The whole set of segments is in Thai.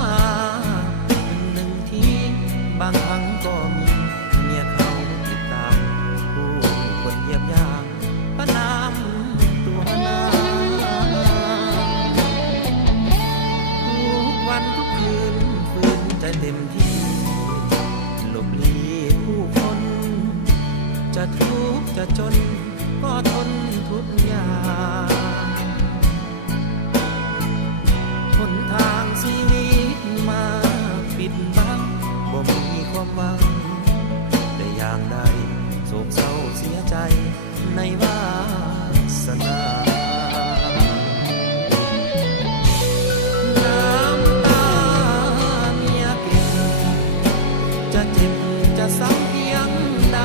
มาหนึ่งทีบางครั้งก็มีเมียเขาติดตามผู้คนเยียบยามประนามตัวนาทุกวันทุกคืนฝืนใจเต็มที่หลบหลีกผู้คนจะทุกข์จะจนก็ทนทุกอย่างหนทางชีวิตมาปิดบังบ่มีความหวังแต่อย่างใดโศกเศร้าเสียใจในวาสนาน้ำตาเมียเก็บจะเจ็บจะซ้ำเพียงใด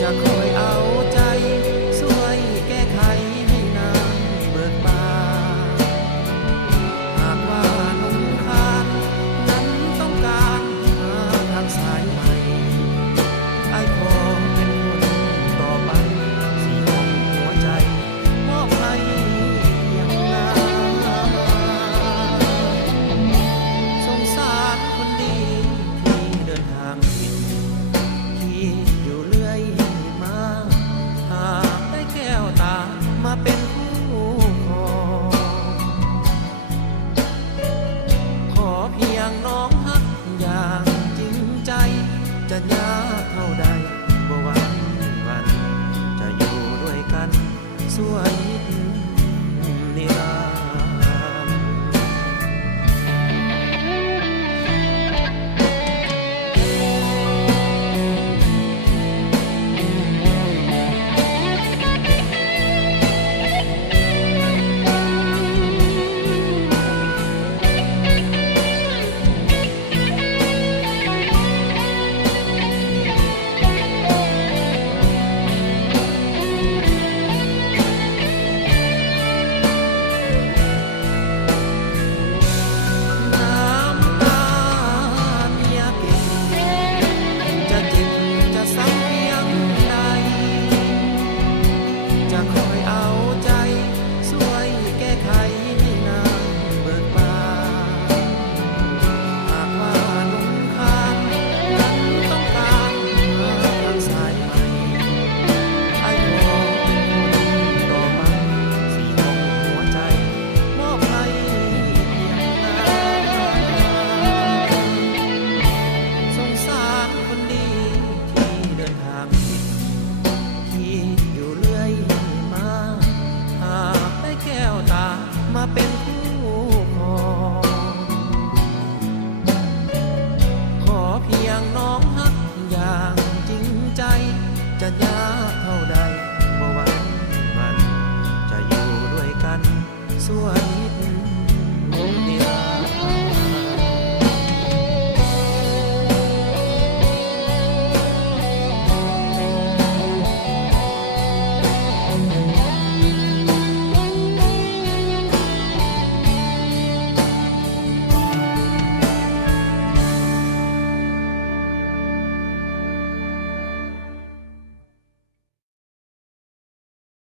จะคอยเอาใจช่วยแก้ไขให้นางเบิกบานหากว่าหนุ่มคานนั้นต้องการหาทางสายใหม่ไอ้ขอเป็นคนต่อไปที่มองหัวใจมอบให้อย่างนานสงสารคนดีที่เดินทางผิดที่อยู่เรื่อยมาหากได้แก้วตามาเป็นคู่ครองขอเพียงน้องฮักอย่างจริงใจจะยากเท่าใดบ่หวังวันจะอยู่ด้วยกันส่วนนิรันดร์น้ำตาเมียเก็บจะเจ็บจะซ้ำเพียงใดจะคอยเอาใจช่วยแก้ไขให้นางเบิกบานหากว่าหนุ่มคานนั้นต้องการหาทางสายใหม่ไอ้ขอเป็นคนต่อไปที่มองหัวใจมอบให้อย่างนั้นสงสารคนดีที่เดินทางผิดที่อยู่เรื่อยมาหากได้แก้วตามาเป็นคู่ครองขอเพียงน้องฮักอย่างจริงใจจะยากเท่าใดบ่หวังมันจะอยู่ด้วยกันส่วนนิ